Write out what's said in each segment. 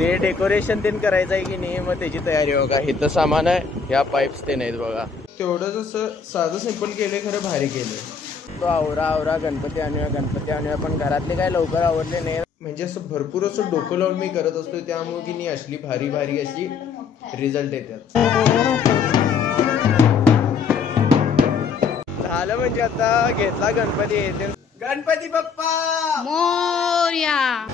ते डेकोरेशन ते करायचं आहे की नाही, मग त्याची तयारी बघा. इथं सामान आहे, ह्या पाईप्स ते नाहीत बघा. तेवढंच असं साधं सिंपल केले, खरं भारी केले. तो आवरा गणपती आणूया पण घरातले काय लवकर आवडले नाही. म्हणजे असं भरपूर असं डोकं लावून मी करत असतो, त्यामुळे की नाही असली भारी अशी रिझल्ट येतात. झालं म्हणजे आता घेतला गणपती येते. गणपती बाप्पा मोरया.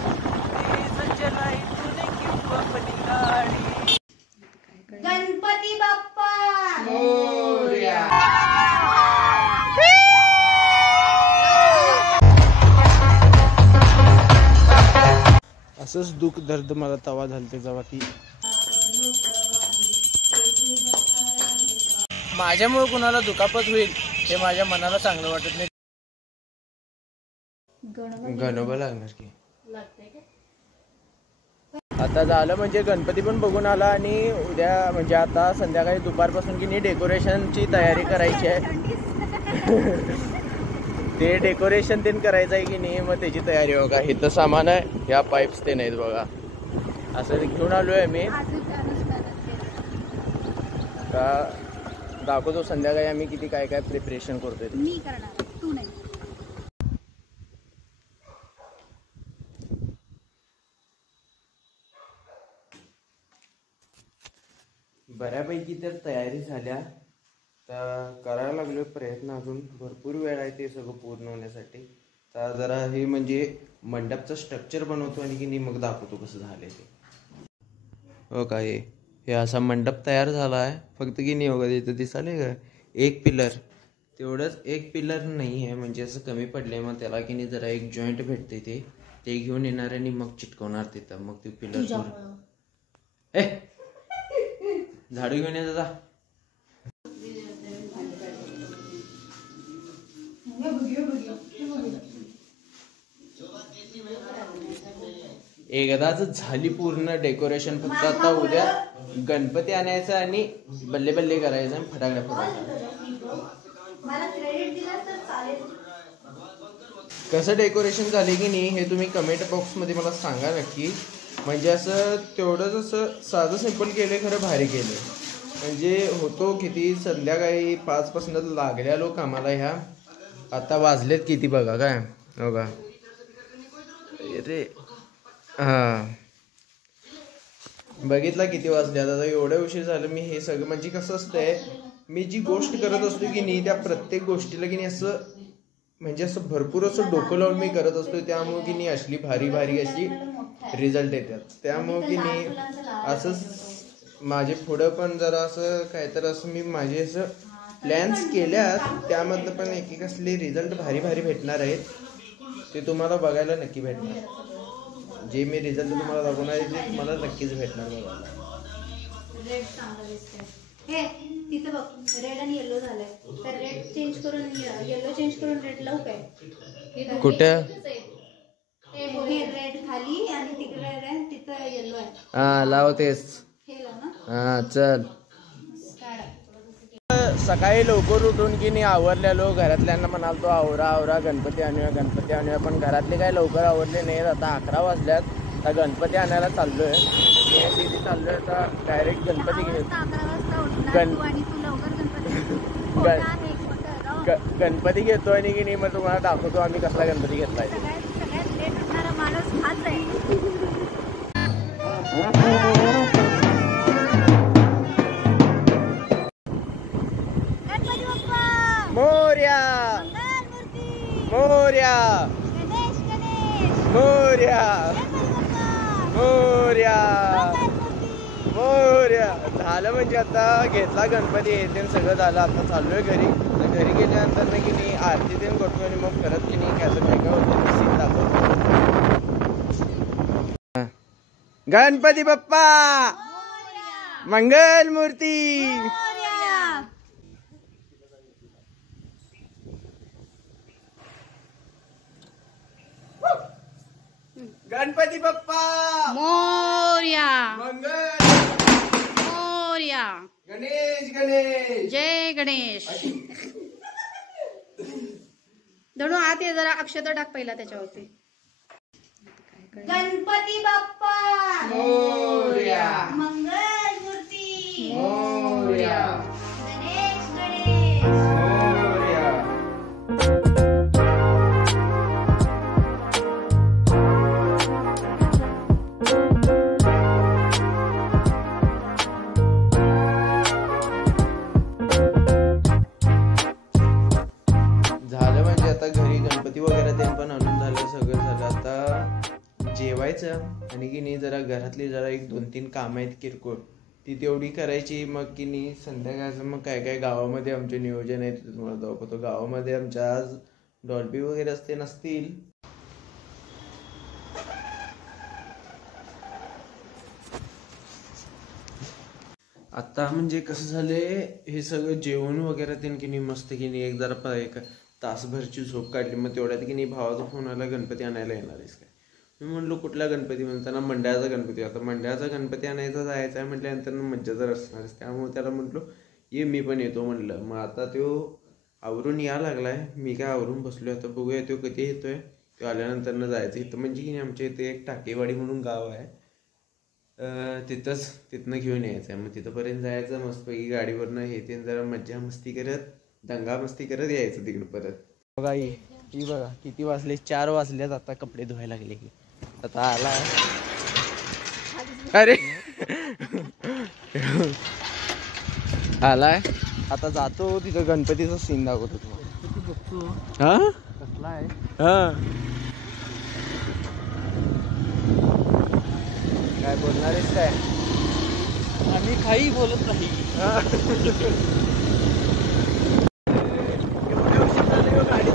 गणपती बाप्पा मोरया. असंच दुःख दर्द मला तवा झालते जेव्हा ती माझ्यामुळे कुणाला दुखापत होईल हे माझ्या मनाला चांगलं वाटत नाही. गणोबा लागणार की आता झालं म्हणजे गणपती पण बघून आला आणि उद्या म्हणजे आता संध्याकाळी दुपारपासून की नाही डेकोरेशनची तयारी करायची आहे. ते डेकोरेशन ते करायचं आहे की नाही, मग त्याची तयारी बघा. इथं सामान आहे, ह्या पाईप्स ते नाहीत बघा. असं घेऊन आलोय मी. का दाखवतो संध्याकाळी आम्ही किती काय प्रिपरेशन करतोय. मी करणार, तू नाही. बऱ्यापैकी तर तयारी झाल्या, तर करायला लागलो प्रयत्न. अजून भरपूर वेळ आहे ते सगळं पूर्ण होण्यासाठी. तर जरा हे म्हणजे मंडपचं स्ट्रक्चर बनवतो आणि की नाही मग दाखवतो कसं झालंय ते. हो का, हे असा मंडप तयार झाला आहे. फक्त की नाही बघा तिथं दिसाले का एक पिलर, तेवढंच एक पिलर नाही आहे म्हणजे असं कमी पडले. मग त्याला की नाही जरा एक जॉईंट भेटते ते घेऊन येणार आणि मग चिटकवणार तिथं. मग ते पिलर झाडू घेऊन येत जा. एकदाच झाली पूर्ण डेकोरेशन. फक्त आता उद्या गणपती आणायचं आणि बल्ले बल्ले करायचं आणि फटाकड्या फोडायचं. कसं डेकोरेशन झाले की नाही हे तुम्ही कमेंट बॉक्स मध्ये मला सांगा नक्की. म्हणजे असं तेवढंच असं साधं सिंपल केले, खरं भारी केले. म्हणजे होतो किती संध्याकाळी 5 पासून लागल्या लोक आम्हाला. ह्या आता वाजलेत किती बघा काय बघा रे. हां बघितला किती वाजले. आता एवढ्या उशीर झालं. मी हे सगळं म्हणजे कसं असतंय, मी जी गोष्ट करत असतो की नाही त्या प्रत्येक गोष्टीला की नाही असं म्हणजे असं भरपूर असं डोकं लावून मी करत असतो, त्यामुळे की नाही असली भारी अशी रिझल्ट येतात. त्यामुळे की नाही असंच माझे पुढं पण जरा असं काय तर असं मी माझे असं प्लॅन्स केल्यात, त्यामधलं पण एक असले रिझल्ट भारी भेटणार आहेत. ते तुम्हाला बघायला नक्की भेटणार. जे मी रिझल्ट तुम्हाला दाखवणार आहे ते तुम्हाला नक्कीच भेटणार बघायला. तिथं बघ रेड आणि येलो झालाय, तर रेड चेंज करून येलो चेंज करून रेड लावू काय? कुठं रेड खाली आणि तिकडे रेड आहे, तिथं येलो आहे. हा लावतेस. हे लाव ना. हा चल. सकाळी लवकर उठून की नाही आवरलेलो. घरातल्यांना म्हणालतो आवरा गणपती आणूया पण घरातले काय लवकर आवरले नाही. आता 11 वाजल्यात. आता गणपती आणायला चाललोय. तिथे चाललोय आता डायरेक्ट गणपती गणपती घेतो आणि की नाही मग तुम्हाला दाखवतो आम्ही कसला गणपती घेतलाय. सगळ्यात लेट उठणारा माणूस हाच आहे. गणपती बाप्पा मोरया मोरया मोरया मोरया मोरया. झालं म्हणजे आता घेतला गणपती येते सगळं झालं. आता चाललोय घरी. घरी गेल्यानंतर ना की नाही आरती ते करतो आणि मग परत की नाही कसं काय होतं सीन दाखवतो. गणपती बाप्पा मंगल मूर्ती. गणपती बाप्पा मोरया. मंगल मोरया. गणेश जय गणेश. धनू आत ये जरा, अक्षता टाक पहिला त्याच्यावरती. गणपती बाप्पा जरा घरातली जरा 1-2-3 कामं आहेत किरकोळ ती तेवढी करायची. मग की नाही संध्याकाळचं मग काय काय गावामध्ये आमचे नियोजन आहे ते तुम्हाला दाखवतो. गावामध्ये आमच्या आज डॉल्बी वगैरे असते नसतील. आता म्हणजे कसं झालंय हे सगळं जेवण वगैरे ते की नाही मस्त की नाही एक जरा एक तासभरची झोप काढली. मग तेवढ्यात की नाही भावाचा फोन आला गणपती आणायला येणार आहेस काय. मी म्हणलो कुठला गणपती म्हणताना मंडळाचा गणपती. आता मंडळाचा गणपती आणायचा जायचा आहे म्हटल्यानंतर मज्जा जर असणारच त्यामुळे त्याला म्हटलो ये मी पण येतो म्हणलं. मग आता तो आवरून या लागलाय. मी काय आवरून बसलो. आता बघूया तो कधी येतोय. तो आल्यानंतर जायचं. इथं म्हणजे की नाही आमच्या इथे एक टाकेवाडी म्हणून गाव आहे तिथनं घेऊन यायचं आहे. मग तिथंपर्यंत जायचं मस्तपैकी गाडीवरनं हे ते जरा मज्जा मस्ती करत दंगा मस्ती करत यायचं तिकडं परत. बघा ही बघा किती वाजले 4 वाजल्यात. आता कपडे धुवायला लागले की आता आला अरे आलाय. आता जातो तिथं गणपतीचा सीन दाखवतो तुम्हाला. हा कसला आहे हा काय बोलणार आहेस काय. आम्ही काही बोलत नाही. गाडी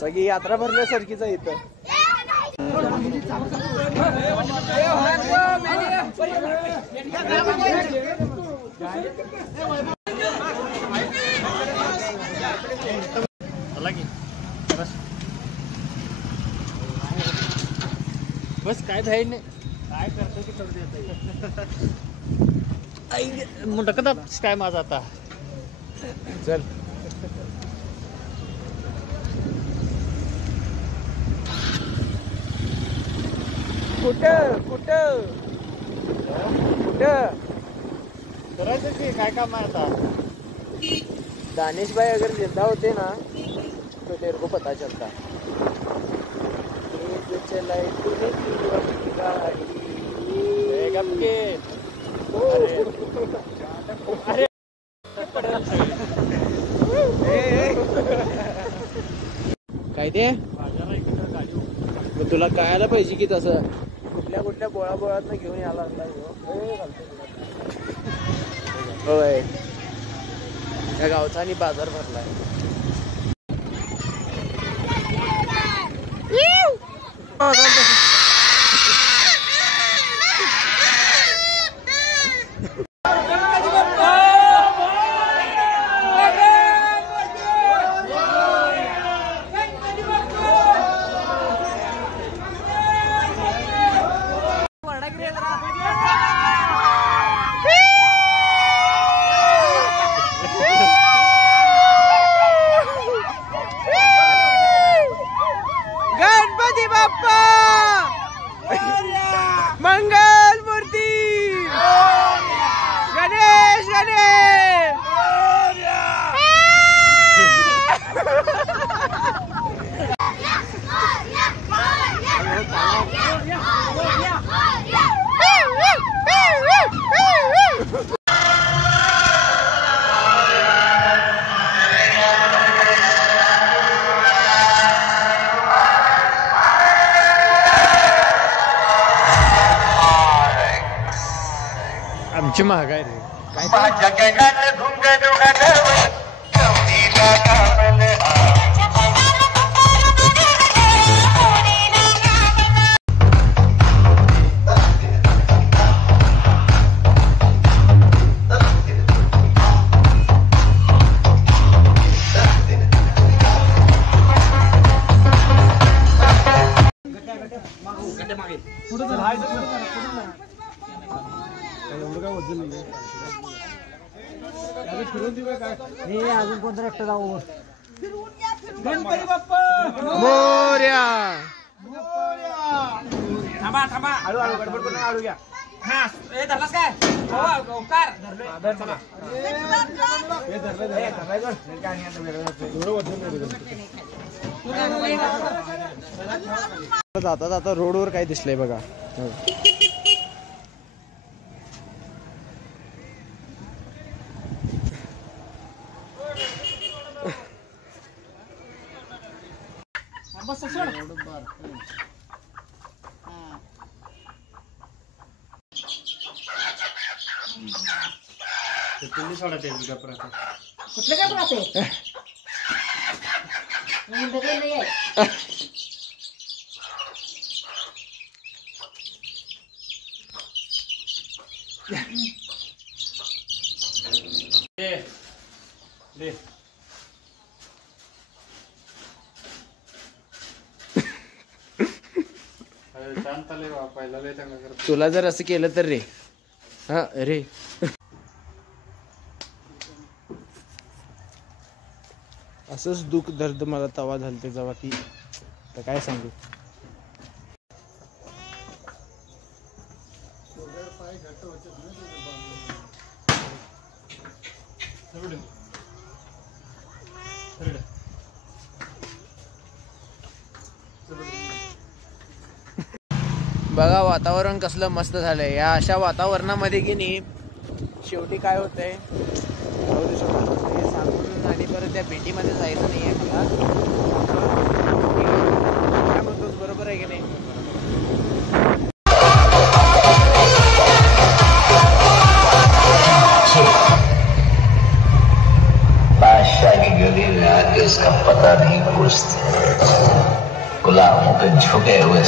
सगळी यात्रा भरल्यासारखीच आहे इथं. बस काय बाहेर नाही काय करतो की मुंडकत काय माझा आता चल कुठं कुठं कुठं करायचं की काय काम आहे आता. दानिश भाई अगर जिंदा होते ना तो तेरे को पता चलता. चलाई तूने अरे काय ते तुला कळायला पाहिजे की तसं कुठल्या कुठल्या बोळात घेऊन यायला होय. त्या गावचा आणि बाजार भरलाय. गणपती बाप्पा मंगल मूर्ती गणेश गणेश. आमची महागाई रे काय अजून कोणतं एकटं जाऊ. गणपती बाप्पा मोरया. थांबा थांबा हळू हळू गडबड करून हळू घ्या. हा ए धरलास काय हो ओकार धरलोय. चला हे धरलं हे धरायचं काय नाही जाता जाता रोडवर काय दिसलंय बघा. कुठलं काय राहते तुला जर असं केलं तर रे हा रे असंच दुःख दर्द मला तवा झालते जेव्हा ती तर काय सांगू. बघा वातावरण कसलं मस्त झालंय. या अशा वातावरणामध्ये की नाही शेवटी काय होतंय सांगून आणि परत त्या भेटीमध्ये जायचं नाही आहे मला. काय म्हणतोस बरोबर आहे की नाही. बादशाह की गली में आके इसका पता नहीं पूछते गुलामों पे झुके हुए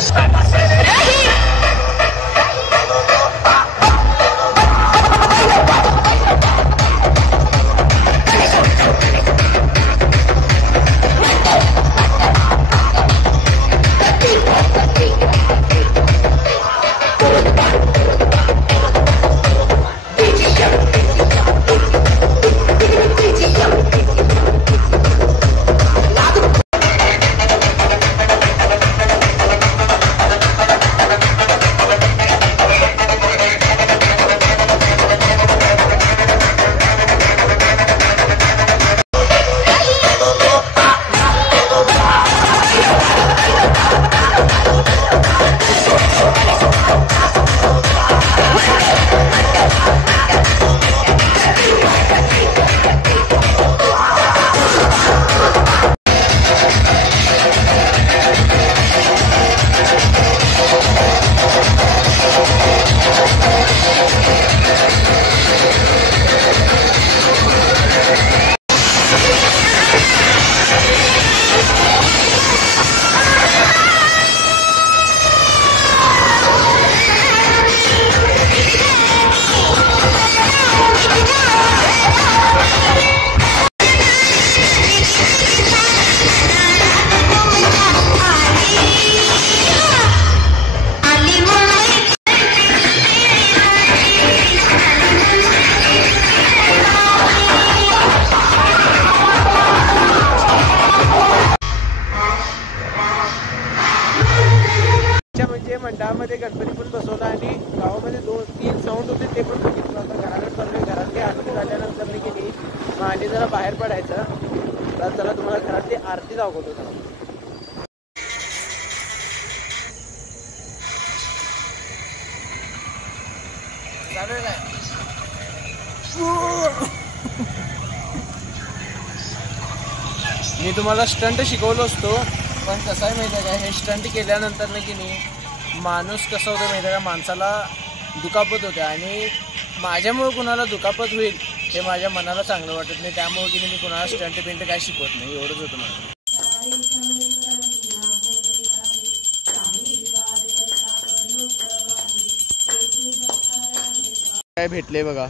मंडळामध्ये गणपती पण बसवला आणि गावामध्ये 2-3 साऊंड होते ते पण बघितलं. आता घराकडे चाललोय. घरातली आरती झाल्यानंतर मी गेली आणि जरा बाहेर पडायचं तर चला तुम्हाला घरातली आरती दाखवतो. चालेल काय मी तुम्हाला स्टंट शिकवलो असतो पण कसं आहे माहिती आहे का हे स्टंट केल्यानंतर ना की नाही माणूस कसं होतं माहिती आहे का माणसाला दुखापत होते आणि माझ्यामुळे कुणाला दुखापत होईल हे माझ्या मनाला चांगलं वाटत नाही. त्यामुळे की मी कुणाला स्टंट बिंट काय शिकवत नाही. एवढंच होतं मला. काय भेटले बघा.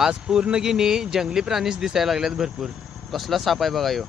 आज पूर्ण की नाही जंगली प्राणीच दिसायला लागल्यात भरपूर. कसला साप आहे बघा ह्यो.